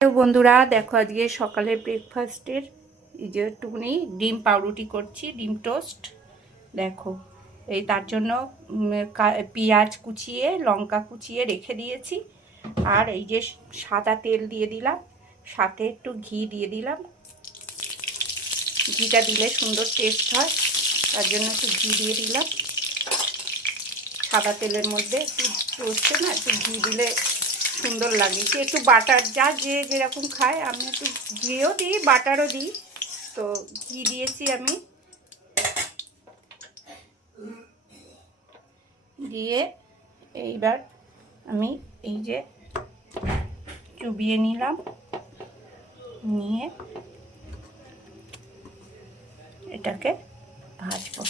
তো বন্ধুরা দেখো আজকে সকালে ব্রেকফাস্টের এই যে একটুখানি ডিম পাউরুটি করছি, ডিম টোস্ট। দেখো এই তার জন্য পেঁয়াজ কুচিয়ে লঙ্কা কুচিয়ে রেখে দিয়েছি। আর এই যে সাদা তেল দিয়ে দিলাম, সাথে একটু ঘি দিয়ে দিলাম। ঘিটা দিলে সুন্দর টেস্ট হয়, তার জন্য একটু ঘি দিয়ে দিলাম। সাদা তেলের মধ্যে একটু টোস্টে না একটু ঘি দিলে সুন্দর লাগে। কি একটু বাটার, যা যে যেরকম খায়, আমি একটু ঘিও দিই বাটারও দিই। তো ঘি দিয়েছি আমি, দিয়ে এইবার আমি এই যে চুবিয়ে নিলাম, নিয়ে এটাকে ভাজবো।